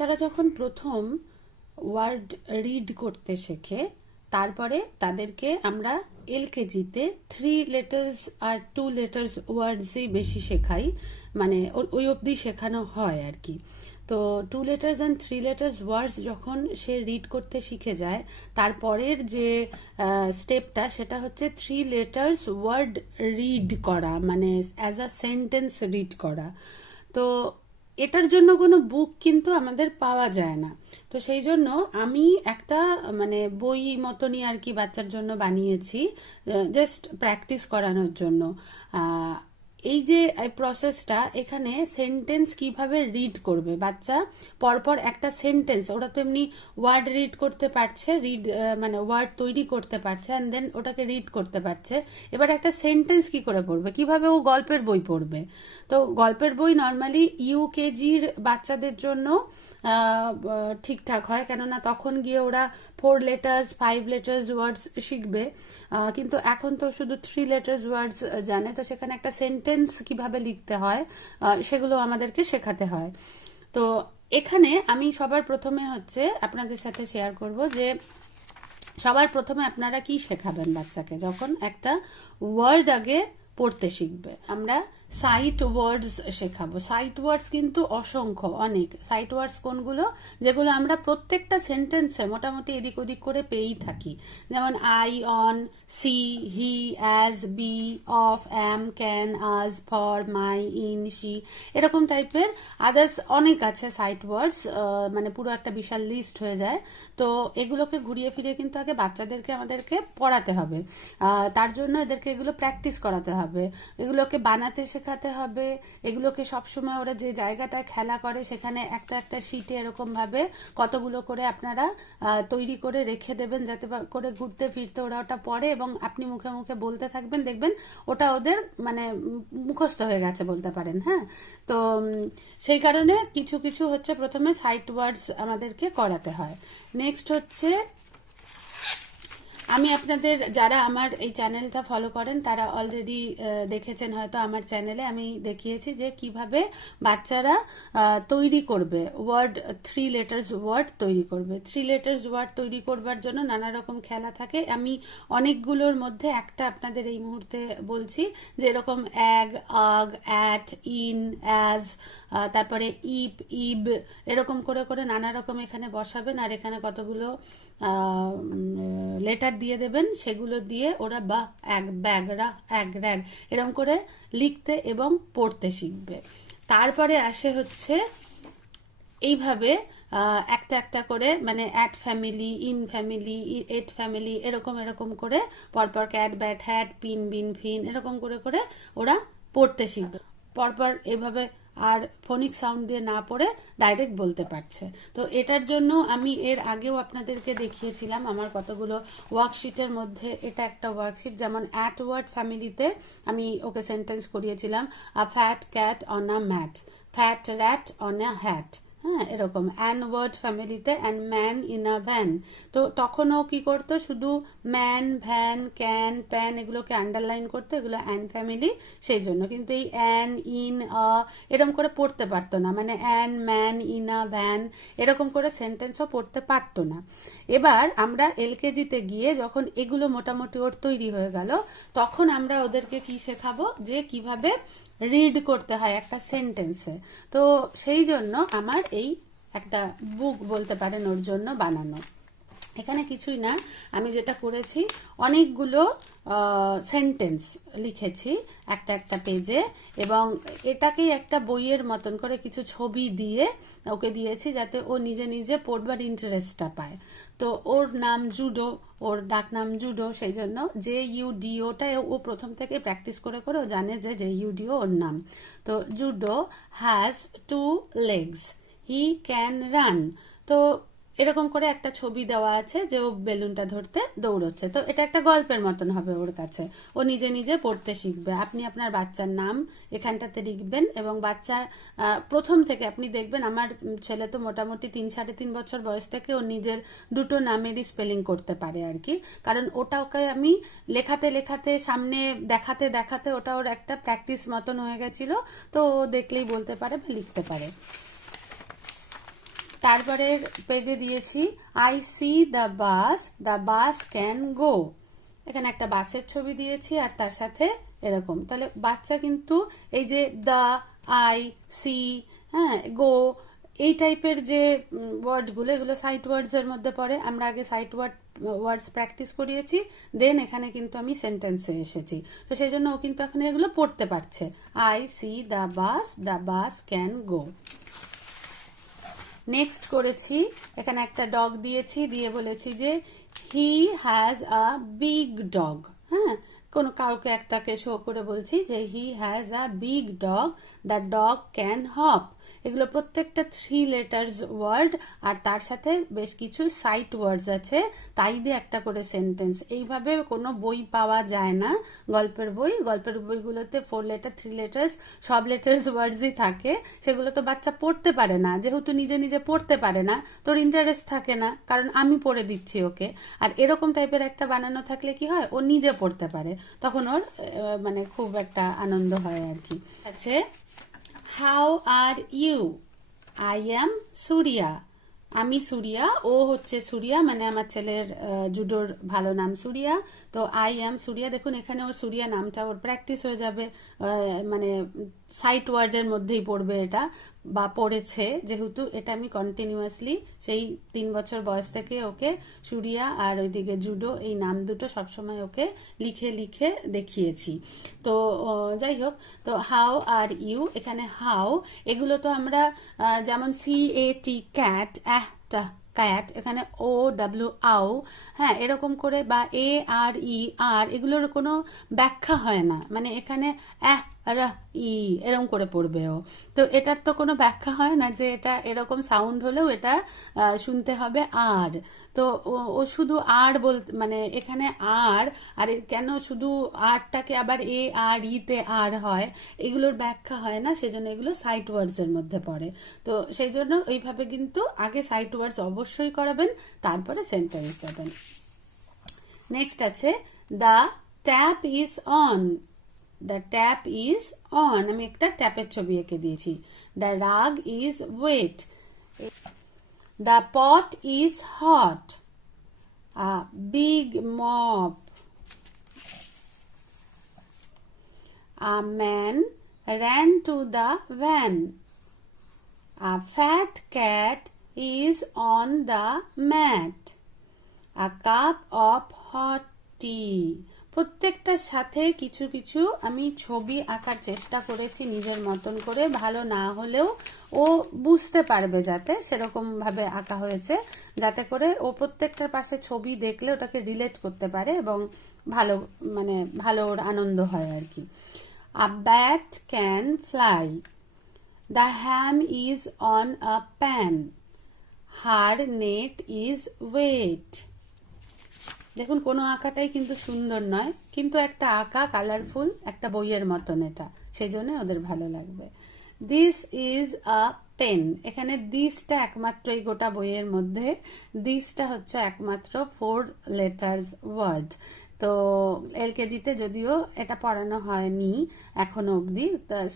বাচ্চারা যখন প্রথম ওয়ার্ড রিড করতে শেখে তারপরে তাদেরকে আমরা এলকেজিতে 3 লেটার্স আর 2 লেটার্স ওয়ার্ডসই বেশি শেখাই, মানে ওই অবধি শেখানো হয় আর কি। তো 2 লেটার্স অ্যান্ড 3 লেটার্স ওয়ার্ডস যখন সে রিড করতে শিখে যায়, তারপরের যে স্টেপটা সেটা হচ্ছে 3 লেটার্স ওয়ার্ড রিড করা, মানে অ্যাজ আ সেন্টেন্স রিড করা। তো এটার জন্য কোনো বুক কিন্তু আমাদের পাওয়া যায় না। তো সেই জন্য আমি একটা মানে বই মতনই আর কি বাচ্চার জন্য বানিয়েছি, জাস্ট প্র্যাকটিস করানোর জন্য। এই যে প্রসেসটা, এখানে সেন্টেন্স কিভাবে রিড করবে বাচ্চা, পরপর একটা সেন্টেন্স, ওরা তো এমনি ওয়ার্ড রিড করতে পারছে, মানে ওয়ার্ড তৈরি করতে পারছে অ্যান্ড দেন ওটাকে রিড করতে পারছে। এবার একটা সেন্টেন্স কি করে পড়বে, কিভাবে ও গল্পের বই পড়বে। তো গল্পের বই নর্মালি ইউকেজির বাচ্চাদের জন্য ঠিকঠাক হয়, কেননা তখন গিয়ে ওরা 4 লেটার্স 5 লেটার্স ওয়ার্ডস শিখবে, কিন্তু এখন তো শুধু 3 লেটার্স ওয়ার্ডস জানে। তো সেখানে একটা সেন্টেন্স কিভাবে লিখতে হয় সেগুলো আমাদেরকে শেখাতে হয়। তো এখানে আমি সবার প্রথমে হচ্ছে আপনাদের সাথে শেয়ার করব যে সবার প্রথমে আপনারা কি শেখাবেন বাচ্চাকে যখন একটা ওয়ার্ড আগে পড়তে শিখবে। আমরা সাইট ওয়ার্ডস শেখাবো। সাইট ওয়ার্ডস কিন্তু অসংখ্য, অনেক সাইট ওয়ার্ডস কোনগুলো, যেগুলো আমরা প্রত্যেকটা সেন্টেন্সে মোটামুটি এদিক ওদিক করে পেয়েই থাকি, যেমন I, on, see, he, as, be, of, am, can, us, for, my, in, she, এরকম টাইপের আদার্স অনেক আছে সাইট ওয়ার্ডস, মানে পুরো একটা বিশাল লিস্ট হয়ে যায়। তো এগুলোকে ঘুরিয়ে ফিরিয়ে কিন্তু আগে বাচ্চাদেরকে আমাদেরকে পড়াতে হবে, তার জন্য এদেরকে এগুলো প্র্যাকটিস করাতে হবে, এগুলোকে বানাতে শেখাতে হবে। এগুলোকে সবসময় ওরা যে জায়গাটায় খেলা করে সেখানে একটা একটা শিটে এরকম ভাবে কতগুলো করে আপনারা তৈরি করে রেখে দেবেন, যাতে করে ঘুরতে ফিরতে ওরা ওটা পড়ে এবং আপনি মুখে মুখে বলতে থাকবেন, দেখবেন ওটা ওদের মানে মুখস্থ হয়ে গেছে বলতে পারেন। হ্যাঁ, তো সেই কারণে কিছু কিছু হচ্ছে প্রথমে সাইট ওয়ার্ডস আমাদেরকে করাতে হয়। নেক্সট হচ্ছে, আমি আপনাদের যারা আমার এই চ্যানেলটা ফলো করেন তারা অলরেডি দেখেছেন হয়তো, আমার চ্যানেলে আমি দেখিয়েছি যে কিভাবে বাচ্চারা তৈরি করবে ওয়ার্ড, 3 লেটার্স ওয়ার্ড তৈরি করবে। 3 লেটার্স ওয়ার্ড তৈরি করবার জন্য নানা রকম খেলা থাকে। আমি অনেকগুলোর মধ্যে একটা আপনাদের এই মুহূর্তে বলছি, যে এরকম অ্যাগ, আগ, অ্যাট, ইন, অ্যাজ, তারপরে ইপ, ইব, এরকম করে করে নানা রকম এখানে বসাবেন, আর এখানে কতগুলো লেটার দিয়ে দেবেন, সেগুলো দিয়ে ওরা বা এক ব্যাগ, রা এক র্যাগ, এরকম করে লিখতে এবং পড়তে শিখবে। তারপরে আসে হচ্ছে এইভাবে একটা একটা করে, মানে at family, in family, at family, এরকম এরকম করে পরপর ক্যাট, ব্যাট, হ্যাট, পিন, বিন, ফিন, এরকম করে করে ওরা পড়তে শিখবে পরপর এভাবে, আর ফোনিক সাউন্ড দিয়ে না পড়ে ডাইরেক্ট বলতে পারছে। তো এটার জন্য আমি এর আগেও আপনাদেরকে দেখিয়েছিলাম আমার কতগুলো ওয়ার্কশিটের মধ্যে এটা একটা ওয়ার্কশিট, যেমন অ্যাট ওয়ার্ড ফ্যামিলিতে আমি ওকে সেন্টেন্স করিয়েছিলাম, a fat cat on a mat, fat rat on a hat. হ্যাঁ, এরকম অ্যান ওয়ার্ড ফ্যামিলিতে an man in a van. তো তখনও কি করতো, শুধু ম্যান, ভ্যান, ক্যান, প্যান এগুলোকে আন্ডারলাইন করতো, এগুলো অ্যান ফ্যামিলি, সেই জন্য। কিন্তু এই অ্যান, ইন, এরকম করে পড়তে পারতো না, মানে an, man, in a van, এরকম করে সেন্টেন্সও পড়তে পারতো না। এবার আমরা এলকেজিতে গিয়ে যখন এগুলো মোটামুটি ওর তৈরি হয়ে গেল, তখন আমরা ওদেরকে কি শেখাবো, যে কিভাবে রিড করতে হয় একটা সেন্টেন্সে। তো সেই জন্য আমার এই একটা বুক বলতে পারেন ওর জন্য বানানো। এখানে কিছুই না, আমি যেটা করেছি অনেকগুলো সেন্টেন্স লিখেছি একটা একটা পেজে, এবং এটাকেই একটা বইয়ের মতন করে কিছু ছবি দিয়ে ওকে দিয়েছি, যাতে ও নিজে নিজে পড়বার ইন্টারেস্টটা পায়। তো ওর নাম জুডো, ওর ডাক নাম জুডো, সেই জন্য যে ইউডিওটা ও প্রথম থেকে প্র্যাকটিস করে করে ও জানে যে ইউডিও ওর নাম। তো judo has 2 legs, he can run. তো এরকম করে একটা ছবি দেওয়া আছে যে ও বেলুনটা ধরতে দৌড়চ্ছে। তো এটা একটা গল্পের মতন হবে ওর কাছে, ও নিজে নিজে পড়তে শিখবে। আপনি আপনার বাচ্চার নাম এখানটাতে লিখবেন, এবং বাচ্চা প্রথম থেকে আপনি দেখবেন, আমার ছেলে তো মোটামুটি 3-3.5 বছর বয়স থেকে ও নিজের 2টো নামেরই স্পেলিং করতে পারে আর কি, কারণ ওটা ওকে আমি লেখাতে লেখাতে, সামনে দেখাতে দেখাতে ওটা ওর একটা প্র্যাকটিস মতন হয়ে গেছিল। তো ও দেখলেই বলতে পারে বা লিখতে পারে। তারপরের পেজে দিয়েছি I C the bus can go. এখানে একটা বাসের ছবি দিয়েছি আর তার সাথে এরকম। তাহলে বাচ্চা কিন্তু এই যে দ্য, আই, সি, হ্যাঁ, গো, এই টাইপের যে ওয়ার্ডগুলো, এগুলো সাইট ওয়ার্ডসের মধ্যে পড়ে। আমরা আগে সাইট ওয়ার্ডস প্র্যাকটিস করিয়েছি, দেন এখানে কিন্তু আমি সেন্টেন্সে এসেছি। তো সেই জন্য ও কিন্তু এখন এগুলো পড়তে পারছে। I C the bus can go. Next করেছি, এখানে একটা ডগ দিয়েছি, দিয়ে বলেছি যে he has a big dog. হ্যাঁ, কোনো কাউকে একটাকে শো করে বলছি যে he has a big dog, the dog can hop. এগুলো প্রত্যেকটা 3 লেটার্স ওয়ার্ড আর তার সাথে বেশ কিছু সাইট ওয়ার্ডস আছে, তাই দিয়ে একটা করে সেন্টেন্স। এইভাবে কোনো বই পাওয়া যায় না, গল্পের বইগুলোতে 4 লেটার 3 লেটার্স সব লেটার্স ওয়ার্ডসই থাকে। সেগুলো তো বাচ্চা পড়তে পারে না, যেহেতু নিজে নিজে পড়তে পারে না, তোর ইন্টারেস্ট থাকে না, কারণ আমি পড়ে দিচ্ছি ওকে। আর এরকম টাইপের একটা বানানো থাকলে কি হয়, ও নিজে পড়তে পারে, তখন ওর মানে খুব একটা আনন্দ হয় আর কি। আছে how are you, I am Suriya. আমি সুরিয়া, ও হচ্ছে সুরিয়া, মানে আমার ছেলের জুডোর ভালো নাম সুরিয়া। তো আই অ্যাম সুরিয়া, দেখুন এখানে ওর সুরিয়া নামটা ওর প্র্যাকটিস হয়ে যাবে, মানে সাইট ওয়ার্ডের মধ্যেই পড়বে এটা, বা পড়েছে যেহেতু। এটা আমি কন্টিনিউয়াসলি সেই 3 বছর বয়স থেকে ওকে সুরিয়া আর ওইদিকে জুডো এই নাম দুটো সবসময় ওকে লিখে লিখে দেখিয়েছি। তো যাই হোক, তো হাউ আর ইউ, এখানে হাউ, এগুলো তো আমরা যেমন CAT ক্যাট, ক্যাট, এখানে OW আউ, হ্যাঁ, এরকম করে, বা ARE আর, এগুলোর কোনো ব্যাখ্যা হয় না, মানে এখানে এরকম করে পড়বে ও। তো এটার তো কোনো ব্যাখ্যা হয় না যে এটা এরকম সাউন্ড হলেও এটা শুনতে হবে আর। তো ও শুধু আর বলতে, মানে এখানে আর কেন শুধু আরটাকে আবার ARE-তে আর হয়, এগুলোর ব্যাখ্যা হয় না, সেজন্য এগুলো সাইট ওয়ার্ডসের মধ্যে পড়ে। তো সেই জন্য ওইভাবে কিন্তু আগে সাইট ওয়ার্ডস অবশ্যই করাবেন, তারপরে সেন্টেন্স দেবেন। নেক্সট আছে the tap is on. The tap is on, আমি একটা ট্যাপের ছবি এঁকে দিয়েছি। The rug is wet, the pot is hot, a big mop, a man ran to the van, a fat cat is on the mat, a cup of hot tea. প্রত্যেকটার সাথে কিছু কিছু আমি ছবি আঁকার চেষ্টা করেছি নিজের মতন করে, ভালো না হলেও ও বুঝতে পারবে, যাতে সেরকম ভাবে আঁকা হয়েছে, যাতে করে ও প্রত্যেকটার পাশে ছবি দেখলে ওটাকে রিলেট করতে পারে এবং ভালো, মানে ভালো ওর আনন্দ হয় আর কি। A bat can fly, the ham is on a pan, her net is wet. দেখুন কোনো আঁকাটাই কিন্তু সুন্দর নয়, কিন্তু একটা আঁকা কালারফুল, একটা বইয়ের মতন এটা, সেজন্য ওদের ভালো লাগবে। দিস ইজ আ পেন, এখানে দিসটা একমাত্র এই গোটা বইয়ের মধ্যে, দিসটা হচ্ছে একমাত্র 4 লেটার্স ওয়ার্ড। তো LKG-তে যদিও এটা পড়ানো হয়নি এখনো অবধি,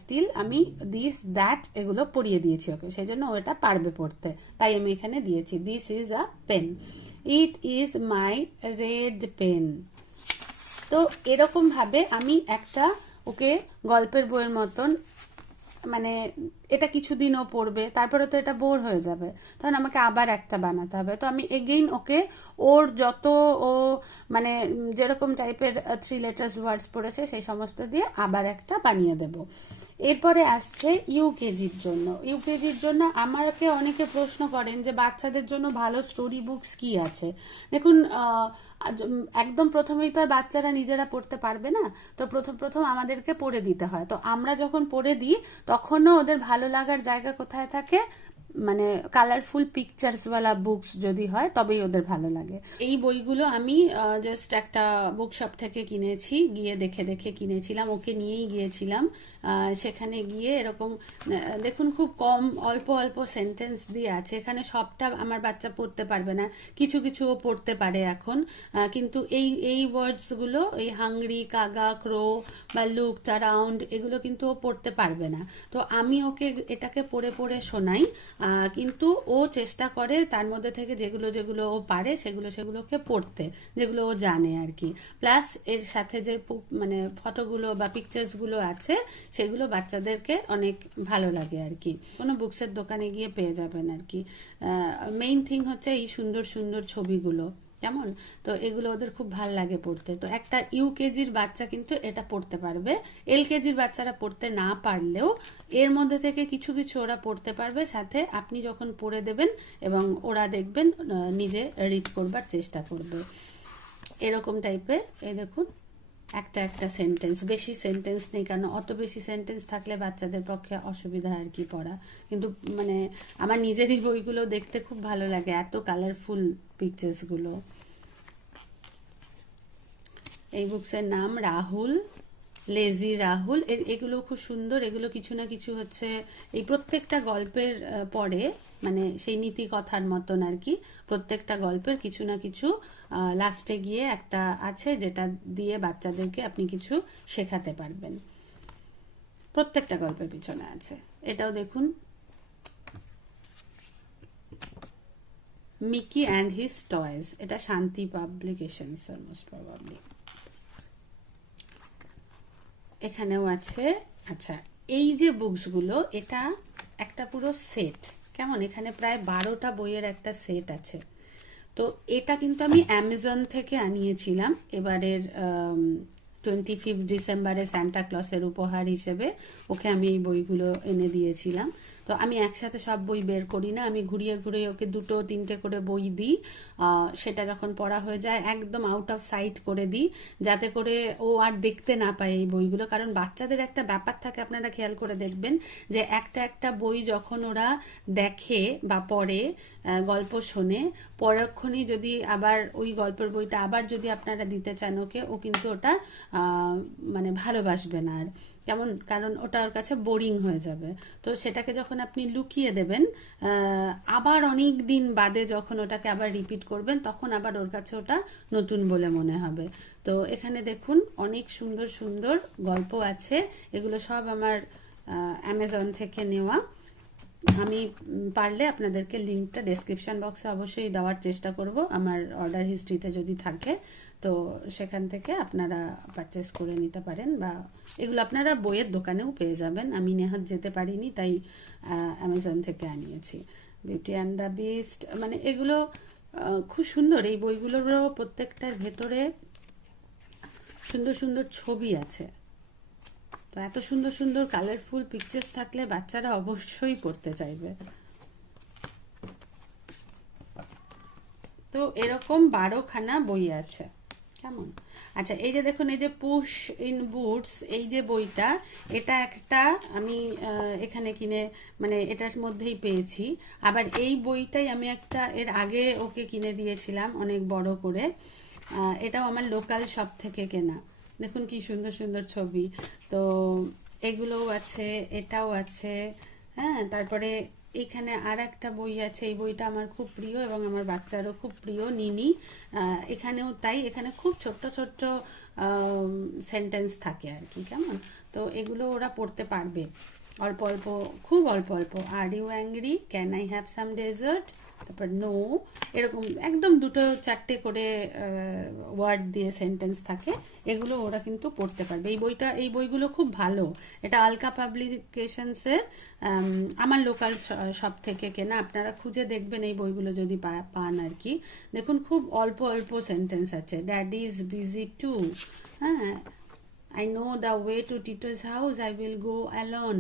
স্টিল আমি দিস দ্যাট এগুলো পড়িয়ে দিয়েছি ওকে, সেই জন্য ও এটা পারবে পড়তে, তাই আমি এখানে দিয়েছি this is a pen, it is my red pen. তো এরকম ভাবে আমি একটা ওকে গল্পের বইয়ের মতন, মানে এটা কিছুদিনও পড়বে, তারপরে তো এটা বোর হয়ে যাবে, তখন আমাকে আবার একটা বানাতে হবে। তো আমি এগেইন ওকে ওর যত ও মানে যেরকম টাইপের 3 লেটার্স ওয়ার্ডস পড়েছে সেই সমস্ত দিয়ে আবার একটা বানিয়ে দেব। এরপরে আসছে ইউকেজির জন্য। ইউকেজির জন্য আমাকে অনেকে প্রশ্ন করেন যে বাচ্চাদের জন্য ভালো স্টোরি বুকস কি আছে। দেখুন, একদম প্রথমেই তো আর বাচ্চারা নিজেরা পড়তে পারবে না, তো প্রথম আমাদেরকে পড়ে দিতে হয়। তো আমরা যখন পড়ে দিই তখনও ওদের ভালো লাগার জায়গা কোথায় থাকে, মানে কালারফুল পিকচার্সওয়ালা বুকস যদি হয় তবেই ওদের ভালো লাগে। এই বইগুলো আমি জাস্ট একটা বুকশপ থেকে কিনেছি, গিয়ে দেখে দেখে কিনেছিলাম, ওকে নিয়েই গিয়েছিলাম, সেখানে গিয়ে এরকম দেখুন খুব কম অল্প অল্প সেন্টেন্স দিয়ে আছে। এখানে সবটা আমার বাচ্চা পড়তে পারবে না, কিছু কিছু ও পড়তে পারে এখন, কিন্তু এই এই ওয়ার্ডসগুলো, এই হাংরি, কাগা, ক্রো বা লুকড অ্যারাউন্ড, এগুলো কিন্তু ও পড়তে পারবে না। তো আমি ওকে এটাকে পড়ে পড়ে শোনাই, কিন্তু ও চেষ্টা করে তার মধ্যে থেকে যেগুলো যেগুলো ও পারে সেগুলোকে পড়তে, যেগুলো ও জানে আর কি। প্লাস এর সাথে যে মানে ফটোগুলো বা পিকচার্সগুলো আছে সেগুলো বাচ্চাদেরকে অনেক ভালো লাগে আর কি। কোনো বুকসের দোকানে গিয়ে পেয়ে যাবেন আর কি। মেইন থিং হচ্ছে এই সুন্দর সুন্দর ছবিগুলো, কেমন? তো এগুলো ওদের খুব ভাল লাগে পড়তে। তো একটা ইউকেজির বাচ্চা কিন্তু এটা পড়তে পারবে, এলকেজির বাচ্চারা পড়তে না পারলেও এর মধ্যে থেকে কিছু কিছু ওরা পড়তে পারবে। সাথে আপনি যখন পড়ে দেবেন এবং ওরা দেখবেন নিজে রিড করবার চেষ্টা করবে, এরকম টাইপের। এই দেখুন একটা একটা সেন্টেন্স, বেশি সেন্টেন্স নেই, কারণ অত বেশি সেন্টেন্স থাকলে বাচ্চাদের পক্ষে অসুবিধা আর কি পড়া। কিন্তু মানে আমার নিজেরই বইগুলো দেখতে খুব ভালো লাগে, এত কালারফুল পিকচার্সগুলো। এই বুকসের নাম রাহুল, লেজি রাহুল। এগুলো খুব সুন্দর, এগুলো কিছু না কিছু হচ্ছে এই প্রত্যেকটা গল্পের পরে, মানে সেই নীতি কথার মতন আর কি। প্রত্যেকটা গল্পের কিছু না কিছু লাস্টে গিয়ে একটা আছে যেটা দিয়ে বাচ্চাদেরকে আপনি কিছু শেখাতে পারবেন, প্রত্যেকটা গল্পের পিছনে আছে। এটাও দেখুন, মিকি অ্যান্ড হিজ টয়েস, এটা শান্তি পাবলিকেশনস মোস্ট প্রবাবলি। এখানেও আছে। আচ্ছা, এই যে বুকসগুলো, এটা একটা পুরো সেট, কেমন? এখানে প্রায় 12টা বইয়ের একটা সেট আছে। তো এটা কিন্তু আমি অ্যামাজন থেকে আনিয়েছিলাম এবারের 25 ডিসেম্বরে সান্টা ক্লসের উপহার হিসেবে ওকে আমি এই বইগুলো এনে দিয়েছিলাম। তো আমি একসাথে সব বই বের করি না, আমি ঘুরিয়ে ঘুরিয়ে ওকে 2-3টে করে বই দিই। সেটা যখন পড়া হয়ে যায় একদম আউট অফ সাইট করে দিই, যাতে করে ও আর দেখতে না পায় এই বইগুলো। কারণ বাচ্চাদের একটা ব্যাপার থাকে, আপনারা খেয়াল করে দেখবেন, যে একটা একটা বই যখন ওরা দেখে বা পড়ে, গল্প শোনে, পরক্ষণই যদি আবার ওই গল্পের বইটা আবার যদি আপনারা দিতে চান ওকে, ও কিন্তু ওটা মানে ভালোবাসবে না আর, কেমন? কারণ ওটা ওর কাছে বোরিং হয়ে যাবে। তো সেটাকে যখন আপনি লুকিয়ে দেবেন, আবার অনেক দিন বাদে যখন ওটাকে আবার রিপিট করবেন, তখন আবার ওর কাছে ওটা নতুন বলে মনে হবে। তো এখানে দেখুন অনেক সুন্দর সুন্দর গল্প আছে, এগুলো সব আমার অ্যামাজন থেকে নেওয়া। আমি পারলে আপনাদেরকে লিঙ্কটা ডেসক্রিপশন বক্সে অবশ্যই দেওয়ার চেষ্টা করব, আমার অর্ডার হিস্ট্রিতে যদি থাকে, তো সেখান থেকে আপনারা পারচেস করে নিতে পারেন, বা এগুলো আপনারা বইয়ের দোকানেও পেয়ে যাবেন। আমি নেহাত যেতে পারিনি, তাই অ্যামাজন থেকে আনিয়েছি। বিউটি অ্যান্ড দ্য বিস্ট, মানে এগুলো খুব সুন্দর। এই বইগুলোরও প্রত্যেকটার ভেতরে সুন্দর সুন্দর ছবি আছে। তো এত সুন্দর সুন্দর কালারফুল পিকচার্স থাকলে বাচ্চারা অবশ্যই পড়তে চাইবে। তো এরকম 12খানা বই আছে, কেমন? আচ্ছা, এই যে দেখুন, এই যে পুশ ইন বুটস, এই যে বইটা, এটা একটা আমি এখানে কিনে, মানে এটার মধ্যেই পেয়েছি। আবার এই বইটাই আমি একটা এর আগে ওকে কিনে দিয়েছিলাম অনেক বড় করে, এটাও আমার লোকাল শপ থেকে কেনা। দেখুন কি সুন্দর সুন্দর ছবি। তো এগুলোও আছে, এটাও আছে। হ্যাঁ, তারপরে এখানে আর একটা বই আছে, এই বইটা আমার খুব প্রিয় এবং আমার বাচ্চারও খুব প্রিয়, নিনি। এখানেও তাই, এখানে খুব ছোট্ট ছোট্ট সেন্টেন্স থাকে আর কি, কেমন? তো এগুলো ওরা পড়তে পারবে অল্প অল্প, খুব অল্প অল্প। Are you angry, can I have some dessert, তারপর নো, এরকম একদম 2-4টে করে ওয়ার্ড দিয়ে সেন্টেন্স থাকে, এগুলো ওরা কিন্তু পড়তে পারবে। এই বইগুলো খুব ভালো। এটা আলকা পাবলিকেশনসের আমার লোকাল শপ থেকে কেনা। আপনারা খুঁজে দেখবেন এই বইগুলো যদি পান আর কি। দেখুন খুব অল্প অল্প সেন্টেন্স আছে। ড্যাডি ইজ বিজি টু, হ্যাঁ, I know the way to Tito's house, I will go alone.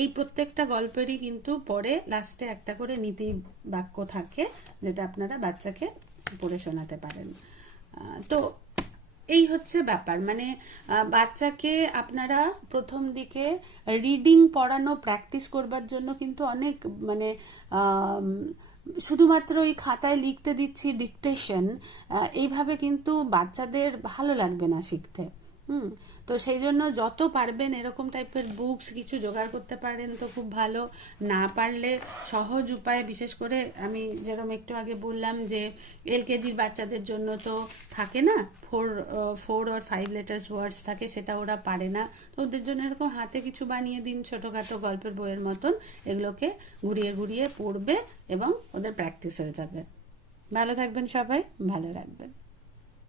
এই প্রত্যেকটা গল্পেরই কিন্তু পরে লাস্টে একটা করে নীতি বাক্য থাকে, যেটা আপনারা বাচ্চাকে পড়ে শোনাতে পারেন। তো এই হচ্ছে ব্যাপার, মানে বাচ্চাকে আপনারা প্রথম দিকে রিডিং পড়ানো প্র্যাকটিস করবার জন্য কিন্তু অনেক, মানে শুধুমাত্র এই খাতায় লিখতে দিচ্ছি ডিকটেশন, এইভাবে কিন্তু বাচ্চাদের ভালো লাগবে না শিখতে। তো সেই জন্য যত পারবেন এরকম টাইপের বুকস কিছু জোগাড় করতে পারেন তো খুব ভালো। না পারলে সহজ উপায়ে, বিশেষ করে আমি যেরকম একটু আগে বললাম যে এলকেজির বাচ্চাদের জন্য তো থাকে না, 4 or 5 লেটার্স ওয়ার্ডস থাকে, সেটা ওরা পারে না, তো ওদের জন্য এরকম হাতে কিছু বানিয়ে দিন ছোটোখাটো গল্পের বইয়ের মতন, এগুলোকে ঘুরিয়ে ঘুরিয়ে পড়বে এবং ওদের প্র্যাকটিস হয়ে যাবে। ভালো থাকবেন সবাই, ভালো রাখবেন।